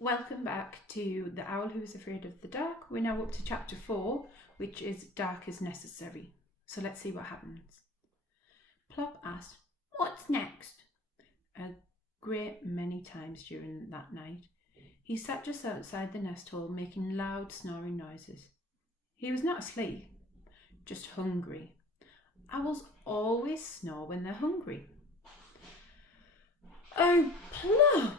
Welcome back to The Owl Who is Afraid of the Dark. We're now up to chapter 4, which is Dark is Necessary. So let's see what happens. Plop asked, "What's next?" A great many times during that night. He sat just outside the nest hole making loud snoring noises. He was not asleep, just hungry. Owls always snore when they're hungry. "Oh, Plop!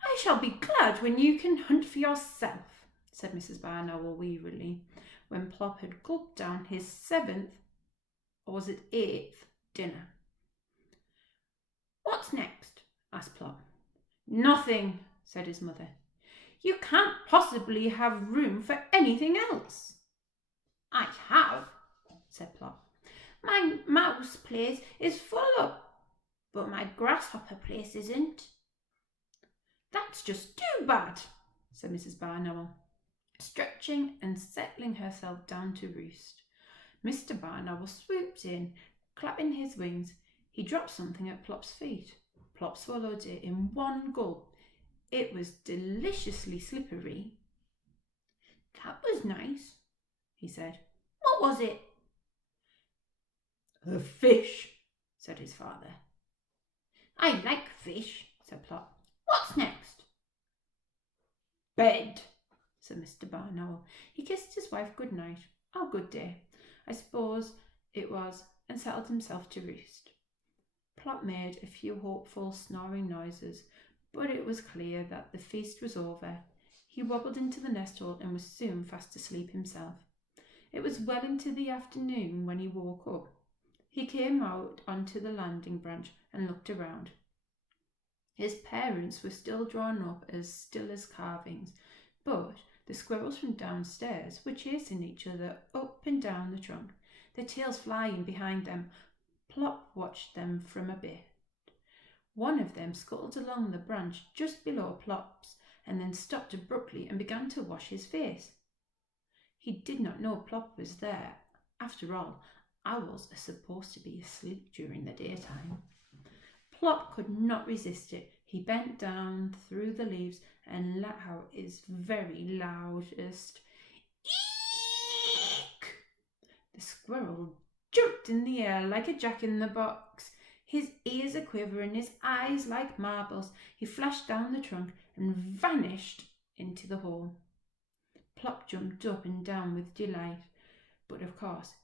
I shall be glad when you can hunt for yourself," said Mrs. Barn Owl wearily, when Plop had gulped down his 7th, or was it 8th, dinner. "What's next?" asked Plop. "Nothing," said his mother. "You can't possibly have room for anything else." "I have," said Plop. "My mouse place is full up, but my grasshopper place isn't." "That's just too bad," said Mrs. Barn Owl, stretching and settling herself down to roost. Mr. Barn Owl swooped in, clapping his wings. He dropped something at Plop's feet. Plop swallowed it in one gulp. It was deliciously slippery. "That was nice," he said. "What was it?" "A fish," said his father. "I like fish," said Plop. "What's next?" "Bed," said Mr. Barn Owl. He kissed his wife good night. "Oh, good day, I suppose it was," and settled himself to roost. Plop made a few hopeful snoring noises, but it was clear that the feast was over. He wobbled into the nest hole and was soon fast asleep himself. It was well into the afternoon when he woke up. He came out onto the landing branch and looked around. His parents were still drawn up as still as carvings, but the squirrels from downstairs were chasing each other up and down the trunk, their tails flying behind them. Plop watched them from a bit. One of them scuttled along the branch just below Plop's and then stopped abruptly and began to wash his face. He did not know Plop was there. After all, owls are supposed to be asleep during the daytime. Plop could not resist it. He bent down through the leaves and let out his very loudest eek. The squirrel jumped in the air like a jack-in-the-box, his ears a quiver and his eyes like marbles. He flashed down the trunk and vanished into the hole. Plop jumped up and down with delight, but of course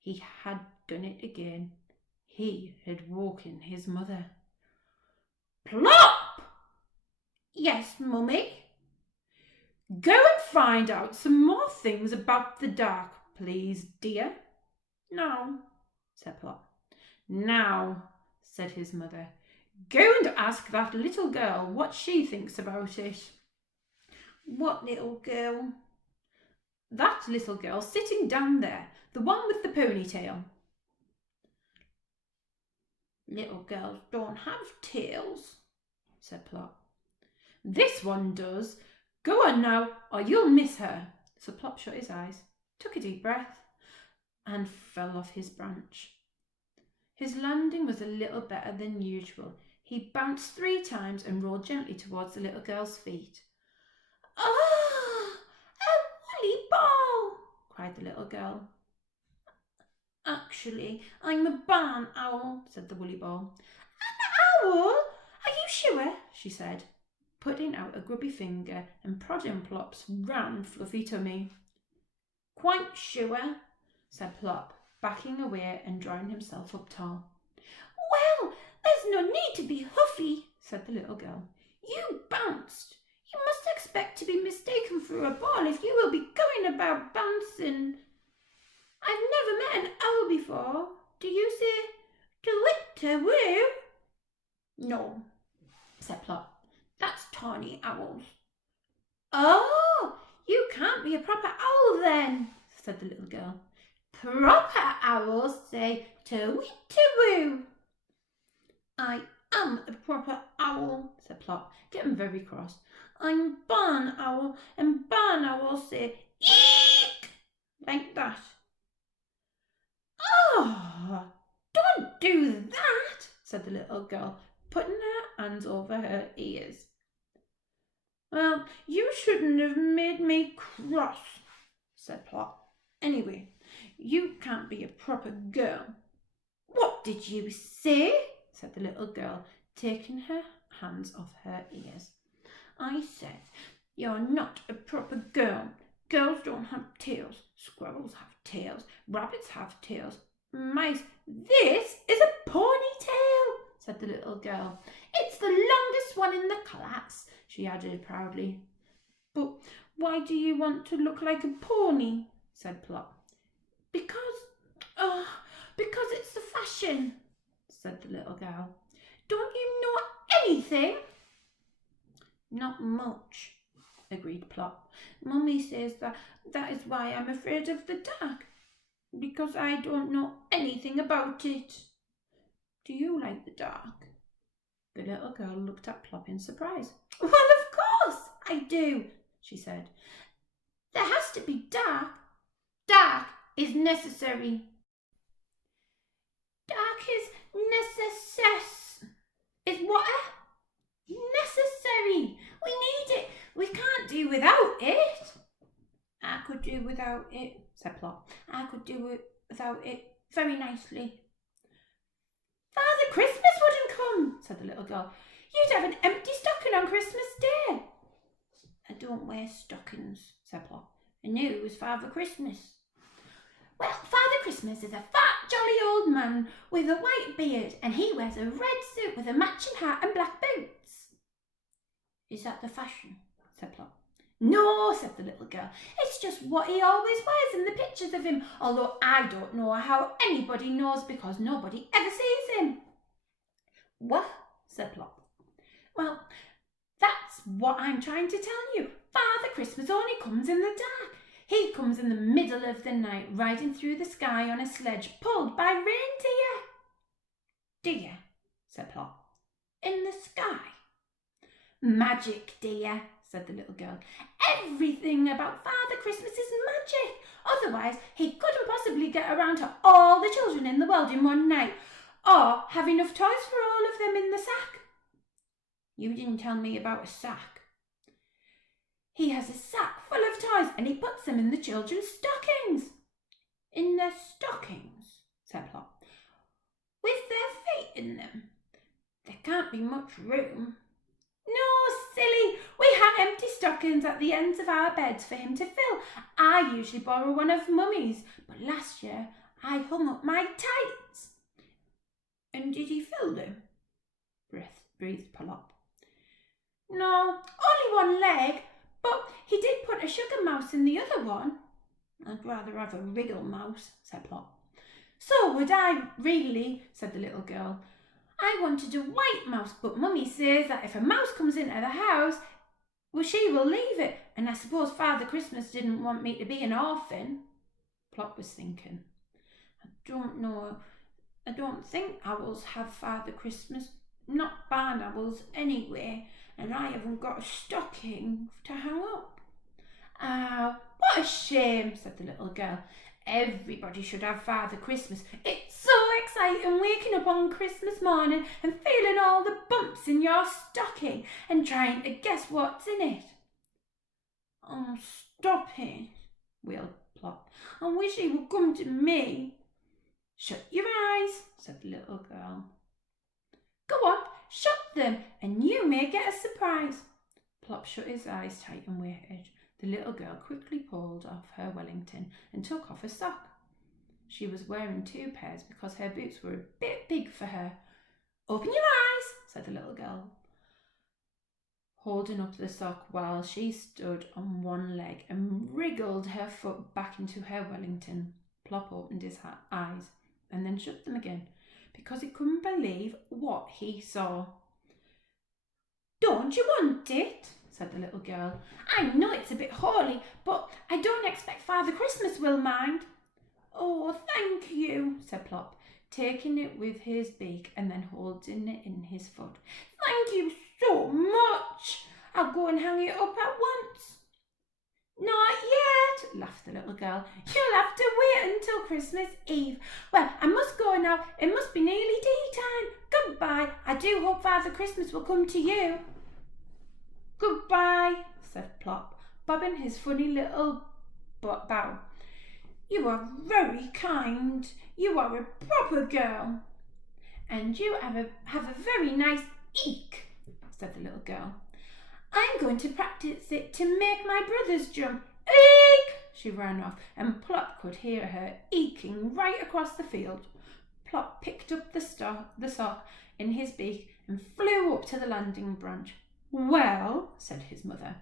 he had done it again. He had woken his mother. "Plop!" "Yes, Mummy?" "Go and find out some more things about the dark, please, dear." "No," said Plop. "Now," said his mother, "go and ask that little girl what she thinks about it." "What little girl?" "That little girl sitting down there, the one with the ponytail." "Little girls don't have tails," said Plop. "This one does. Go on now, or you'll miss her." So Plop shut his eyes, took a deep breath, and fell off his branch. His landing was a little better than usual. He bounced 3 times and rolled gently towards the little girl's feet. "Ah, a woolly ball!" cried the little girl. "Actually, I'm a barn owl," said the woolly ball. "An owl? Are you sure?" she said, putting out a grubby finger and prodding Plop's round, fluffy tummy. "Quite sure," said Plop, backing away and drawing himself up tall. "Well, there's no need to be huffy," said the little girl. "You bounced. You must expect to be mistaken for a ball if you will be going about bouncing. I've never met an owl before. Do you say to-wit-to-woo?" "No," said Plop. "That's tawny owls." "Oh, you can't be a proper owl then," said the little girl. "Proper owls say to-wit-to-woo." "I am a proper owl," said Plop, getting very cross. "I'm barn owl, and barn owls say eek like that." "Oh, don't do that," said the little girl, putting her hands over her ears. Well, you shouldn't have made me cross, said Plop. Anyway, you can't be a proper girl. What did you say? Said the little girl, taking her hands off her ears. I said, you're not a proper girl. Girls don't have tails. Squirrels have tails. Rabbits have tails. Mice. This is a ponytail, said the little girl. It's the longest one in the class, she added proudly. But why do you want to look like a pony? Said Plop. Because it's the fashion, said the little girl. Don't you know anything? Not much, agreed Plop. Mummy says that is why I'm afraid of the dark, because I don't know anything about it. Do you like the dark? The little girl looked at Plop in surprise. Well, of course I do, she said. There has to be dark. Dark is necessary. Dark is is what? Necessary. We need it. We can't do without it. I could do without it, said Plop. I could do it without it very nicely. Father Christmas wouldn't come, said the little girl. You'd have an empty stocking on Christmas Day. I don't wear stockings, said Plop. I knew it was Father Christmas. Well, Father Christmas is a fat, jolly old man with a white beard, and he wears a red suit with a matching hat and black boots. Is that the fashion? Said Plop. No, said the little girl. It's just what he always wears in the pictures of him, although I don't know how anybody knows because nobody ever sees him. What? Said Plop. Well, that's what I'm trying to tell you. Father Christmas only comes in the dark. He comes in the middle of the night, riding through the sky on a sledge pulled by reindeer. Dear, said Plop. In the sky? Magic, dear, said the little girl. Everything about Father Christmas is magic. Otherwise, he couldn't possibly get around to all the children in the world in one night, or have enough toys for all of them in the sack. You didn't tell me about a sack. He has a sack full of toys and he puts them in the children's stockings. In their stockings, said Plop. With their feet in them. There can't be much room. No, silly. We have empty stockings at the ends of our beds for him to fill. I usually borrow one of Mummy's, but last year I hung up my tights. And did he fill them? Breathed Plop. No, only one leg, but he did put a sugar mouse in the other one. I'd rather have a wriggle mouse, said Plop. So would I, really, said the little girl. I wanted a white mouse, but Mummy says that if a mouse comes into the house, well, she will leave it, and I suppose Father Christmas didn't want me to be an orphan. Plop was thinking. I don't know. I don't think owls have Father Christmas. Not barn owls, anyway, and I haven't got a stocking to hang up. Ah, what a shame, said the little girl. Everybody should have Father Christmas. It's so exciting waking up on Christmas morning and feeling all the bumps in your stocking and trying to guess what's in it. Oh, stop it, wailed Plop. I wish he would come to me. Shut your eyes, said the little girl. Go on, shut them, and you may get a surprise. Plop shut his eyes tight and waited. The little girl quickly pulled off her Wellington and took off a sock. She was wearing 2 pairs because her boots were a bit big for her. Open your eyes, said the little girl, holding up the sock while she stood on one leg and wriggled her foot back into her Wellington. Plop opened his eyes and then shut them again because he couldn't believe what he saw. Don't you want it? Said the little girl. I know it's a bit holy, but I don't expect Father Christmas will mind. Oh, thank you, said Plop, taking it with his beak and then holding it in his foot. Thank you so much. I'll go and hang it up at once. Not yet, laughed the little girl. You'll have to wait until Christmas Eve. Well, I must go now. It must be nearly tea time. Goodbye. I do hope Father Christmas will come to you. Goodbye, said Plop, bobbing his funny little bow. You are very kind. You are a proper girl. And you have a very nice eek, said the little girl. I'm going to practice it to make my brothers jump. Eek! She ran off, and Plop could hear her eeking right across the field. Plop picked up the sock in his beak and flew up to the landing branch. Well, said his mother.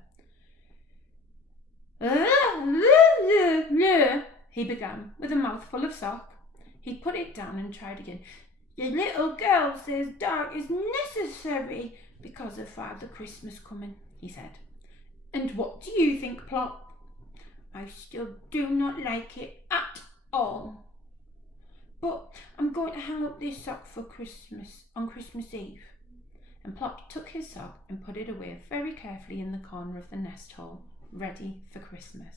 He began with a mouthful of sock. He put it down and tried again. The little girl says dark is necessary because of Father Christmas coming, he said. And what do you think, Plop? I still do not like it at all. But I'm going to hang up this sock for Christmas on Christmas Eve. And Plop took his sock and put it away very carefully in the corner of the nest hole, ready for Christmas.